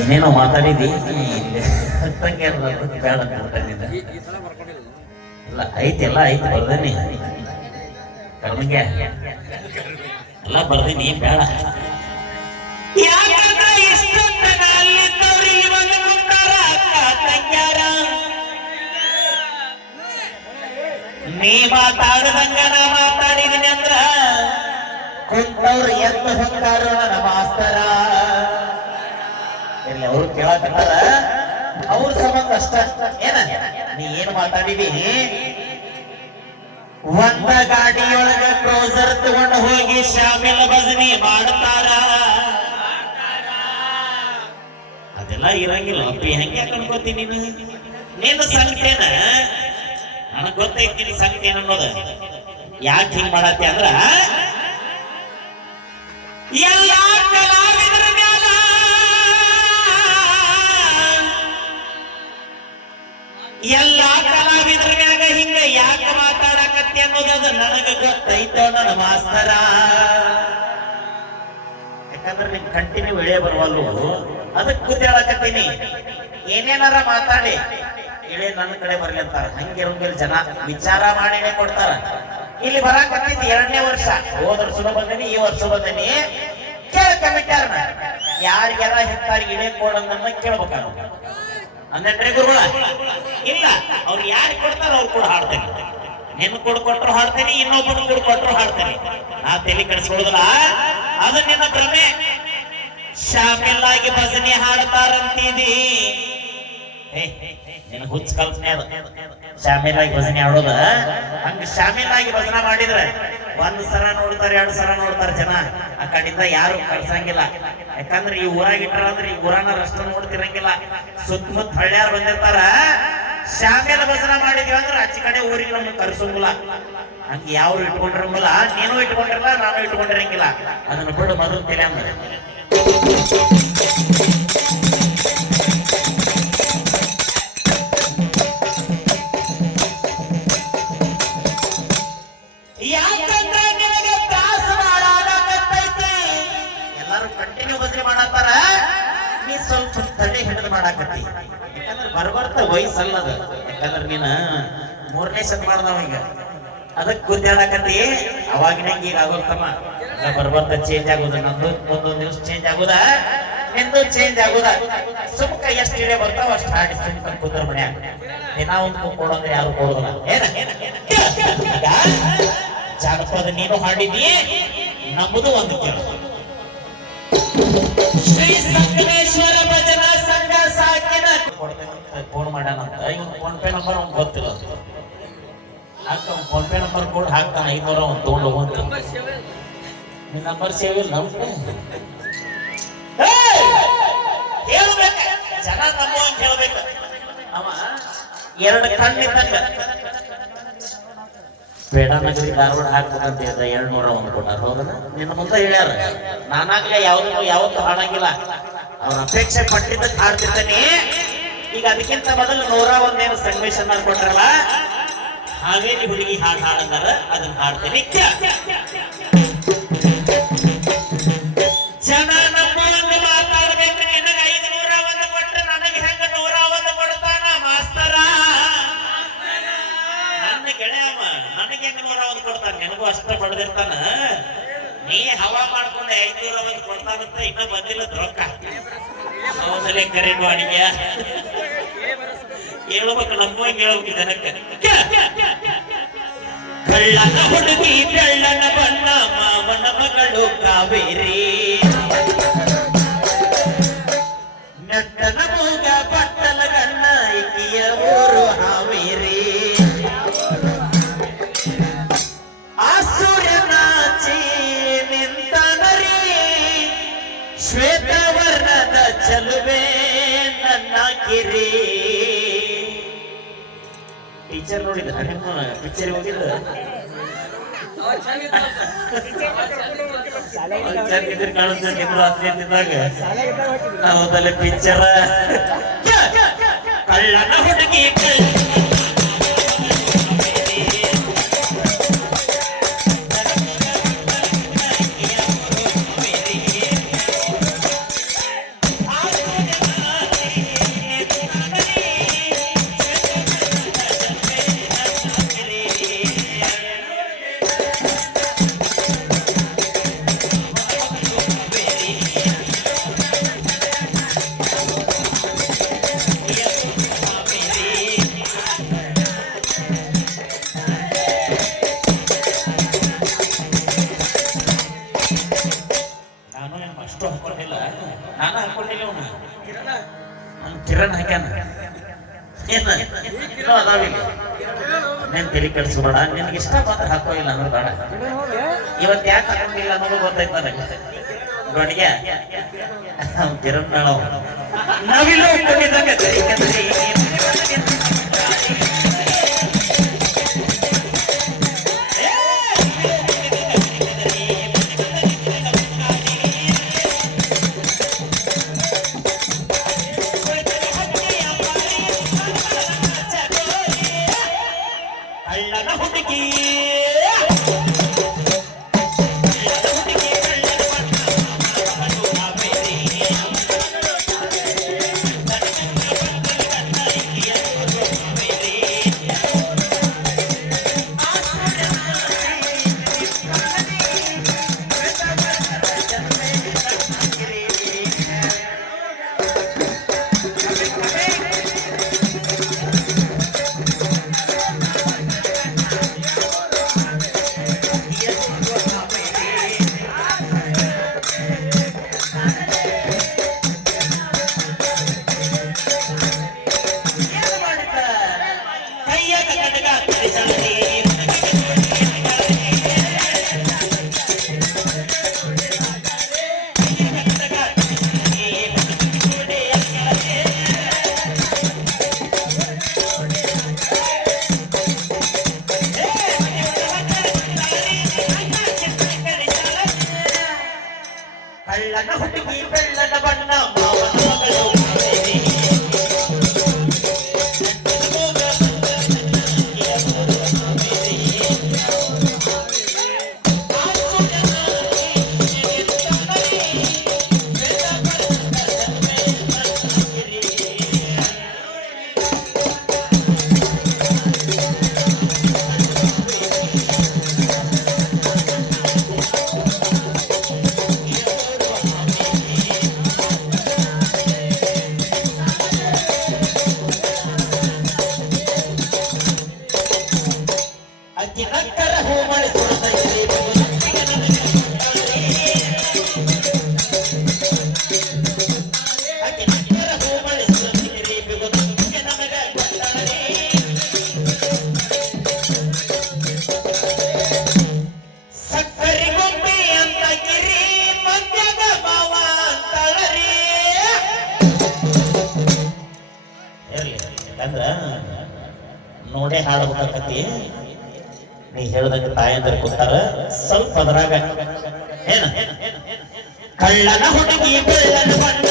ಏನೇನೋ ಮಾತಾಡಿದಿ ಬೇಡ ಇಲ್ಲ ಐತಿ ಎಲ್ಲ ಐತಿ ಬರ್ದೇನಿ ಕರ್ಮಿಗೆ ಎಲ್ಲ ಬರ್ದೀನಿ ಬೇಡ ನೀ ಮಾತಾಡದಂಗ ನಾ ಮಾತಾಡಿದೀನಿ ಅಂದ್ರ ಕುಂತವ್ರು ಎತ್ತ ಹೊಂದಾರ ನನ್ನ ಮಾಸ್ತರ ಇರ್ಲಿ ಅವ್ರು ಕೇಳಕತ್ತಾರ ಅವ್ರ ಸಂಬಂಧ ಅಷ್ಟ ಏನ ನೀ ಏನ್ ಮಾತಾಡಿದಿ ಒಂದ ಗಾಡಿಯೊಳಗ ಕ್ರೋಸರ್ ತಗೊಂಡು ಹೋಗಿ ಶಾಮಿಲ್ ಭಜನಿ ಮಾಡ್ತಾರ ಅದೆಲ್ಲ ಇರಂಗಿಲ್ಲ ಅಪ್ಪಿ ಹೆಂಗೆ ಅನ್ಕೋತೀನಿ ನೀನು ಸಂಖ್ಯೆನ ನನಗ್ ಗೊತ್ತೈತಿ ನಿನ್ ಸಂಖ್ಯೆ ಅನ್ನೋದು ಯಾಕೆ ಹಿಂಗ್ ಮಾಡತ್ತೆ ಅಂದ್ರ ಎಲ್ಲಾ ಕಲಾವಿದರ ಮ್ಯಾಲ ಎಲ್ಲಾ ಕಲಾವಿದರ ಮ್ಯಾಗ ಹಿಂಗ ಯಾಕೆ ಮಾತಾಡಕತ್ತಿ ಅನ್ನೋದು ನನಗ ಗೊತ್ತೈತೋ ನನ್ನ ಮಾಸ್ತರ ಯಾಕಂದ್ರೆ ನಿಮ್ ಕಂಟಿನ್ಯೂ ಇಳೆ ಬರುವಲ್ಲು ಅದಕ್ಕೆ ಖುದ್ದು ಹೇಳಕತ್ತೀನಿ ಏನೇನಾರ ಮಾತಾಡಿ ಇಳೆ ನನ್ನ ಕಡೆ ಬರ್ಲಿ ಅಂತಾರ ಹಂಗಿರಂಗಿಲ್ ಜನ ವಿಚಾರ ಮಾಡಿನೇ ಕೊಡ್ತಾರ ಇಲ್ಲಿ ಬರಾಕತ್ತಿದ್ 2ನೇ ವರ್ಷ ಹೋದ ವರ್ಷ ಬಂದೀನಿ ಈ ವರ್ಷ ಬಂದೀನಿ ಕೇಳ ಕಮಿಟ್ಯಾರನ ಯಾರಿಗಾರ ಇಂಥವ್ರಿಗೆ ಇಳೆ ಕೊಡೋದನ್ನ ಕೇಳ್ಬೇಕಾಗ ಅಂದ್ರೆ ಗುರುಗಳ ಇಲ್ಲ ಅವ್ರು ಯಾರಿಗೆ ಕೊಡ್ತಾರ ಅವ್ರು ಕೂಡ ಹಾಡ್ತೇನೆ ನಿನ್ನ ಕೊಟ್ರು ಹಾಡ್ತೇನೆ ಇನ್ನೊಬ್ಬನ ಕೊಟ್ರು ಹಾಡ್ತೇನೆ ನಾ ತಲೆ ಕಡಿಸ್ಕೊಳ್ಳೋದಿಲ್ಲ ಅದು ನಿನ್ನ ಭ್ರಮೆ ಶಾಮಿಲ್ ಆಗಿ ಭಜನೆ ಹಾಡ್ತಾರಂತೀದಿ ನಿನ್ನ ಹುಚ್ಚ ಕಲ್ಪನೆ ಅದು ಶಾಮಿಲ್ ಆಗಿ ಭಜನೆ ಆಡೋದ ಹಂಗ ಶಾಮಿಲ್ ಆಗಿ ಭಜನೆ ಮಾಡಿದ್ರೆ 1 ಸಲ ನೋಡ್ತಾರೆ 2 ಸಲ ನೋಡ್ತಾರೆ ಜನ ಆ ಕಡೆಯಿಂದ ಯಾರು ಕಳ್ಸಂಗಿಲ್ಲ ಯಾಕಂದ್ರೆ ಈ ಊರಾಗಿಟ್ಟಾರ ಅಂದ್ರೆ ಈ ಊರನ್ನ ರಷ್ಟ ನೋಡ್ತಿರಂಗಿಲ್ಲ ಸುತ್ತಮುತ್ತ ಹಳ್ಳ್ಯಾರು ಬಂದಿರ್ತಾರ ಶಾಮಿಲ್ ಭಜನೆ ಮಾಡಿದ್ವಿ ಅಂದ್ರೆ ಆಚೆ ಕಡೆ ಊರಿಗೆ ನಮ್ಗೆ ಕರ್ಸಂಗಿಲ್ಲ ಹಂಗೆ ಯಾರು ಇಟ್ಕೊಂಡಿರಂಗಿಲ್ಲ ನೀನು ಇಟ್ಕೊಂಡಿರಲ್ಲ ನಾನು ಇಟ್ಕೊಂಡಿರಂಗಿಲ್ಲ ಅದನ್ನ ಬಿಡು ಮೊದಲು ತಲೆ ಅಂದ್ರೆ ಸ್ವಲ್ಪ ತಡೆ ಹಿಡಿದು ಮಾಡಾಕತ್ತಿ ಯಾಕಂದ್ರೆ ಬರ್ಬರ್ತ ವಯಸ್ಸಲ್ಲದ ಯಾಕಂದ್ರೆ ನೀನ 3ನೇ ಸತ್ ಮಾಡ್ದವ ಈಗ ಅದಕ್ಕೆ ಗುದ್ದಾಡಕತ್ತಿ ಅವಾಗಿನ ಈಗ ಆಗೋಲ್ತಮ್ಮ ಬರ್ಬರ್ತ ಚೇಂಜ್ ಆಗೋದ ನಂದು ಒಂದೊಂದು ದಿವಸ ಚೇಂಜ್ ಆಗೋದ ನಿಂದು ಚೇಂಜ್ ಆಗೋದ ಸುಮ್ಕ ಎಷ್ಟು ಇಡೆ ಬರ್ತಾವ ಅಷ್ಟು ಹಾಡಿ ಸುಮ್ಕ ಕುಂದ್ರ ಮನ್ಯಾಗ ದಿನ ಒಂದು ಕೊಡೋದ್ರೆ ಯಾರು ಕೊಡೋದಿಲ್ಲ ಜಾನಪದ ನೀನು ಹಾಡಿದಿ ನಮ್ಮದು ಒಂದು ಕೇಳ ಶ್ರೀ ಸಂಕಲೇಶ್ವರ ಭಜನಾ ಸಂಘ ಸಾಕಿನ ಫೋನ್ ಮಾಡ್ಯಾನಂತ ಇವನ್ ಫೋನ್ ಪೇ ನಂಬರ್ ಅವ್ನು ಗೊತ್ತಿಲ್ಲ ಹಾಕ ಫೋನ್ ಪೇ ನಂಬರ್ ಕೊಟ್ಟು ಹಾಕ್ತಾನ 500 ಅವ್ನು ತಗೊಂಡು ಹೋಗ್ತ ನಿನ್ ನಂಬರ್ ಸೇವ್ ಇಲ್ಲ ಹೇಳ್ಬೇಕ ಜನ ನಂಬುವಂಗ ಹೇಳ್ಬೇಕ ಅವ 2 ಕಣ್ಣಿದ್ದಂಗ ಬೇಡನಗರಿ ಧಾರವಾಡ ಹಾಕ್ಬೇಕಂತ ಹೇಳಿದ್ರೆ 201 ಕೊಟ್ಟಾರ ಹೌದನ ನಿನ್ನ ಮುಂದೆ ಹೇಳ್ಯಾರ ನಾನಾಗ್ಲೇ ಯಾವತ್ತೂ ಹಾಡಂಗಿಲ್ಲ ಅವ್ರ ಅಪೇಕ್ಷೆ ಪಟ್ಟಿದ್ದಕ್ಕೆ ಹಾಡ್ತಿರ್ತಾನೆ ಈಗ ಅದಕ್ಕಿಂತ ಮೊದಲು 101 ಸಂಗಮೇಶನ್ ಮಾಡ್ಕೊಟ್ರಲ್ಲ ಹಾವೇರಿ ಹುಡುಗಿ ಹಾಡು ಹಾಡಂದಾರ ಅದನ್ನ ಹಾಡ್ತೇನೆ ಜನ ನಮ್ಮನ್ನು ಮಾತಾಡ್ಬೇಕು ನಿನಗೆ 501 ಕೊಟ್ರೆ ನನಗೆ ಹೆಂಗ 101 ಕೊಡ್ತಾನ ಮಾಸ್ತರ ನನ್ನ ಗೆಳೆಯಮ್ಮ ನನಗೆ ಹೆಂಗ 101 ಕೊಡ್ತಾನ ನನಗೂ ಅಷ್ಟ ಬಡ್ದಿರ್ತಾನ ನೀ ಹವಾ ಮಾಡ್ಕೊಂಡು 501 ಕೊಡ್ತಾನಂತ ಇನ್ನೂ ಬಂದಿಲ್ಲ ರೊಕ್ಕ ಹೌದಲ್ಲೇ ಕರೆ ಮಾಡಿದ್ಯಾ ಹೇಳ್ಬೇಕು ನಮ್ಮಂಗೆ ಹೇಳ್ಬೇಕು ಜನಕ್ಕೆ ಕಳ್ಳನ ಹುಡುಗಿ ಬೆಳ್ಳನ ಬಣ್ಣ ಮಾವನ ಮಗಳು ಕಾವೇರಿ ನೆಟ್ಟನ ಮೂಗ ಬಟ್ಟಲ ಗಣ್ಣ ಇಕ್ಕಿಯ ಊರು ಹಾವೇರಿ ಆ ಸೂರ್ಯನಾಚಿ ನಿಂತನರಿ ಶ್ವೇತವರ್ಣದ ಚಲುವೆ ನನ್ನ ಕಿರಿ ಟೀಚರ್ ನೋಡಿದ ಪಿಕ್ಚರ್ ಹೋಗಿಲ್ಲ ಹೌದಲ್ಲ ಪಿಕ್ಚರ್ ಕಳ್ಳನ ಹುಡುಗಿ ಹಾಕೊಂಡಿಲ್ಲ ನಾನು ಹಾಕೊಂಡಿಲ್ಲ ಅವನು ಅವ್ನು ಕಿರಣ್ ಹಾಕ್ಯಾನ ಏನು ಅದಾವಿಲ್ಲ ನೀನ್ ತಲೆ ಕೆಡಿಸ್ಬೇಡ ನಿನ್ಗೆ ಇಷ್ಟ ಮಾತ್ರ ಹಾಕೋ ಇಲ್ಲ ಅಂದ್ರೆ ಬೇಡ ಇವತ್ತು ಯಾಕೆ ಹಾಕೊಂಡಿಲ್ಲ ಅನ್ನೋದು ಗೊತ್ತೈತೆ ನನಗೆ ಗಡಿಗೆ ಕಿರಣ್ ನಾವಿಲ್ಲ ಹಾಕೊಂಡಿದ್ದಂಗೆ ನೋಡೇ ಹಾಡ್ಬೇಕಾಕತಿ ನೀ ಹೇಳ್ದಂಗ ತಾಯಂದ್ರ ಕೂತಾರ ಸ್ವಲ್ಪ ಅದ್ರಾಗ ಏನ ಕಳ್ಳನ ಹುಡುಗಿ ಬೆಳ್ಳನ ಬಣ್ಣ